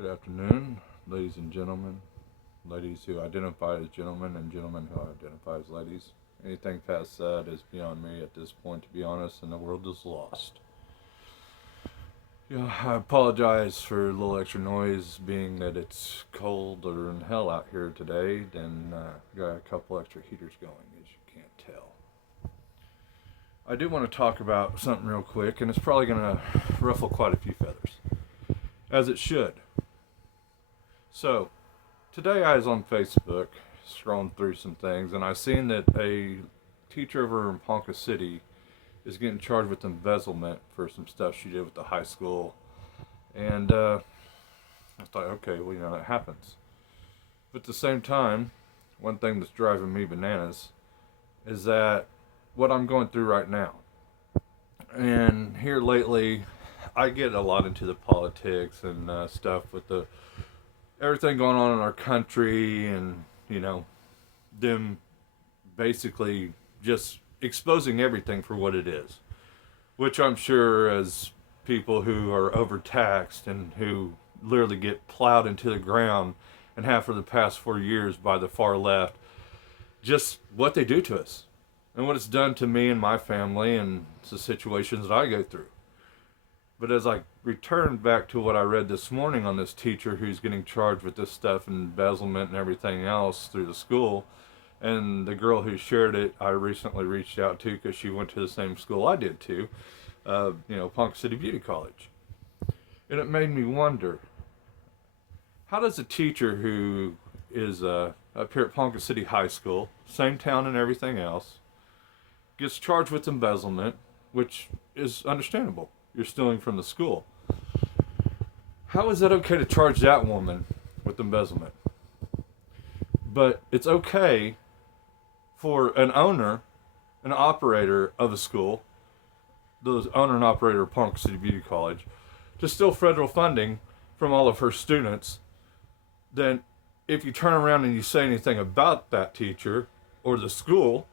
Good afternoon, ladies and gentlemen, ladies who identify as gentlemen and gentlemen who identify as ladies. Anything past that is beyond me at this point, to be honest, and the world is lost. Yeah, I apologize for a little extra noise, being that it's colder than hell out here today. Then got a couple extra heaters going, as you can't tell. I do want to talk about something real quick, and it's probably going to ruffle quite a few feathers, as it should. So, today I was on Facebook scrolling through some things, and I seen that a teacher over in Ponca City is getting charged with embezzlement for some stuff she did with the high school. And I thought, okay, well, that happens. But at the same time, one thing that's driving me bananas is that what I'm going through right now. And here lately, I get a lot into the politics and stuff with the everything going on in our country, and them basically just exposing everything for what it is, which I'm sure, as people who are overtaxed and who literally get plowed into the ground and have for the past 4 years by the far left, just what they do to us and what it's done to me and my family and the situations that I go through. But as I returned back to what I read this morning on this teacher who's getting charged with this stuff and embezzlement and everything else through the school, and the girl who shared it, I recently reached out to because she went to the same school I did too, Ponca City Beauty College. And it made me wonder, how does a teacher who is up here at Ponca City High School, same town and everything else, gets charged with embezzlement, which is understandable? You're stealing from the school. How is that okay to charge that woman with embezzlement? But it's okay for an owner, an operator of a school, the owner and operator of Ponca City Beauty College, to steal federal funding from all of her students. Then if you turn around and you say anything about that teacher or the school,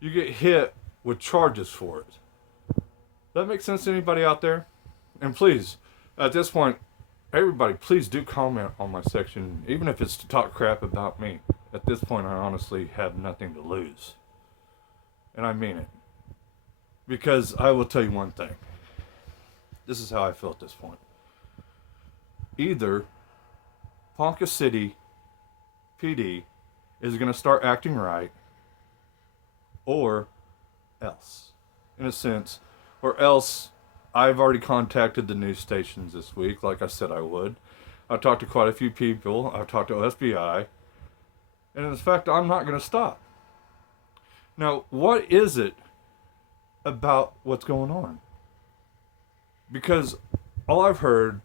you get hit with charges for it. Does that make sense to anybody out there? And please, at this point, everybody, please do comment on my section, even if it's to talk crap about me. At this point, I honestly have nothing to lose. And I mean it. Because I will tell you one thing. This is how I feel at this point. Either Ponca City PD is going to start acting right, or else. In a sense. Or else, I've already contacted the news stations this week, like I said I would. I've talked to quite a few people. I've talked to SBI. And in fact, I'm not going to stop. Now, what is it about what's going on? Because all I've heard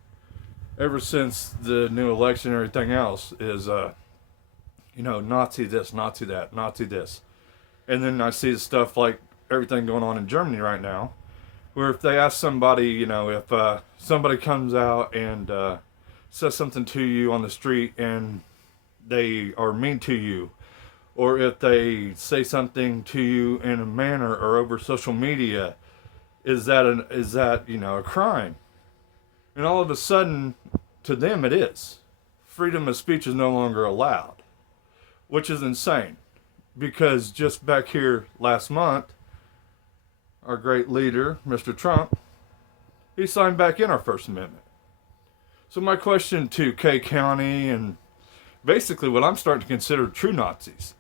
ever since the new election and everything else is, Nazi this, Nazi that, Nazi this. And then I see stuff like everything going on in Germany right now, where if they ask somebody, if somebody comes out and says something to you on the street and they are mean to you, or if they say something to you in a manner or over social media, is that a crime? And all of a sudden, to them it is. Freedom of speech is no longer allowed, which is insane. Because just back here last month, our great leader, Mr. Trump, he signed back in our First Amendment. So my question to K County, and basically what I'm starting to consider true Nazis,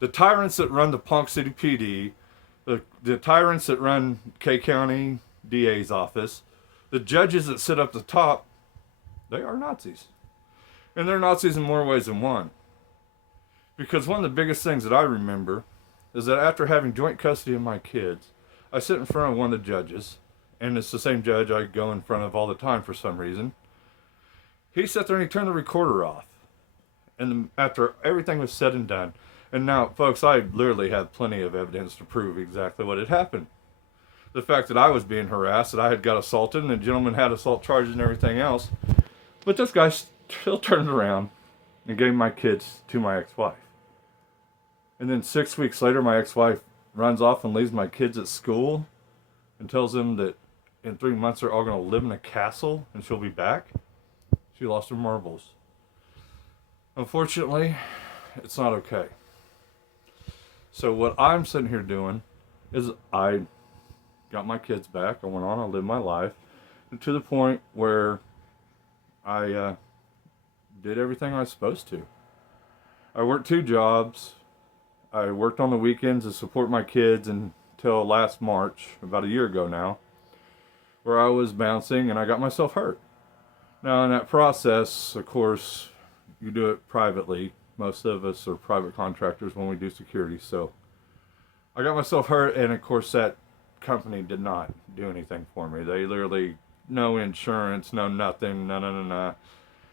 the tyrants that run the Ponca City PD, the tyrants that run K County DA's office, the judges that sit up the top, they are Nazis. And they're Nazis in more ways than one. Because one of the biggest things that I remember is that after having joint custody of my kids, I sit in front of one of the judges, and it's the same judge I go in front of all the time for some reason. He sat there and he turned the recorder off. And after everything was said and done, and now, folks, I literally have plenty of evidence to prove exactly what had happened. The fact that I was being harassed, that I had got assaulted, and the gentleman had assault charges and everything else. But this guy still turned around and gave my kids to my ex-wife. And then 6 weeks later, my ex-wife runs off and leaves my kids at school and tells them that in 3 months they're all going to live in a castle and she'll be back. She lost her marbles. Unfortunately, it's not okay. So what I'm sitting here doing is I got my kids back. I went on, I lived my life to the point where I did everything I was supposed to. I worked 2 jobs. I worked on the weekends to support my kids until last March, about a year ago now, where I was bouncing and I got myself hurt. Now in that process, of course, you do it privately. Most of us are private contractors when we do security, so I got myself hurt, and of course that company did not do anything for me. They literally, no insurance, no nothing, no.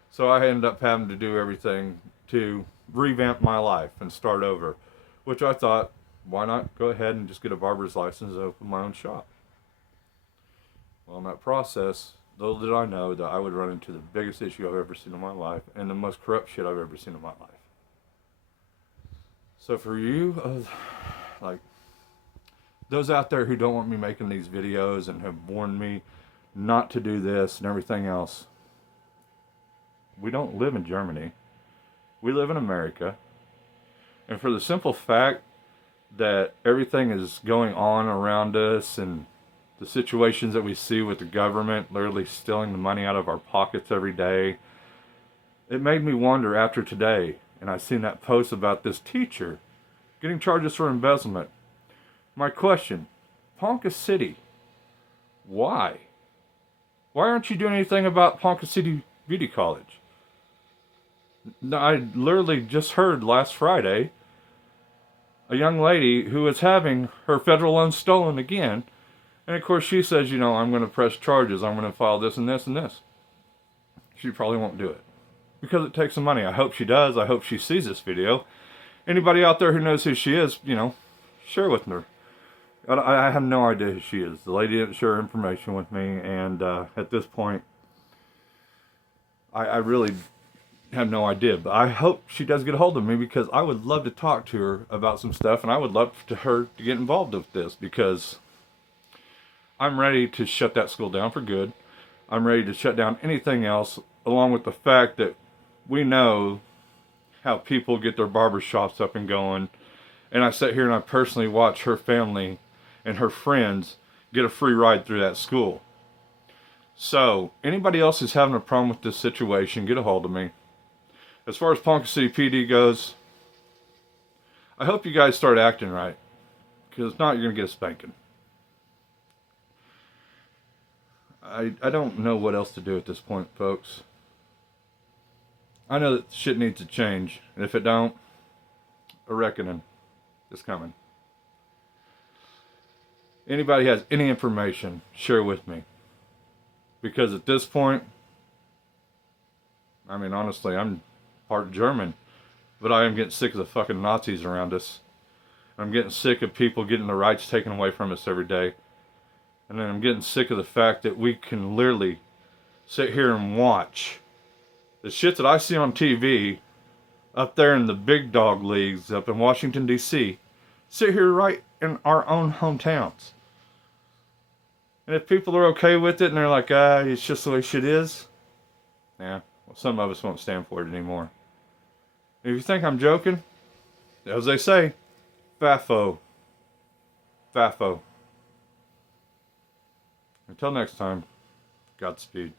So I ended up having to do everything to revamp my life and start over, which I thought, why not go ahead and just get a barber's license and open my own shop? Well, in that process, little did I know that I would run into the biggest issue I've ever seen in my life and the most corrupt shit I've ever seen in my life. So for you, like, those out there who don't want me making these videos and have warned me not to do this and everything else, we don't live in Germany. We live in America. And for the simple fact that everything is going on around us and the situations that we see with the government literally stealing the money out of our pockets every day, it made me wonder after today, and I seen that post about this teacher getting charges for embezzlement. My question, Ponca City, why? Why aren't you doing anything about Ponca City Beauty College? I literally just heard last Friday a young lady who was having her federal loan stolen again. And of course she says, you know, I'm going to press charges. I'm going to file this and this and this. She probably won't do it because it takes some money. I hope she does. I hope she sees this video. Anybody out there who knows who she is, you know, share with her. I have no idea who she is. The lady didn't share information with me. And at this point, I really have no idea, but I hope she does get a hold of me because I would love to talk to her about some stuff, and I would love to her to get involved with this because I'm ready to shut that school down for good. I'm ready to shut down anything else, along with the fact that we know how people get their barber shops up and going, and I sit here and I personally watch her family and her friends get a free ride through that school. So anybody else who's having a problem with this situation, get a hold of me. As far as Ponca City PD goes, I hope you guys start acting right. Because if not, you're going to get a spanking. I don't know what else to do at this point, folks. I know that shit needs to change. And if it don't, a reckoning is coming. Anybody has any information, share with me. Because at this point, I mean, honestly, I'm part German, but I am getting sick of the fucking Nazis around us. I'm getting sick of people getting their rights taken away from us every day. And then I'm getting sick of the fact that we can literally sit here and watch the shit that I see on TV up there in the big dog leagues up in Washington, D.C. sit here right in our own hometowns. And if people are okay with it and they're like, it's just the way shit is, yeah, well, some of us won't stand for it anymore. If you think I'm joking, as they say, FAFO. FAFO. Until next time, Godspeed.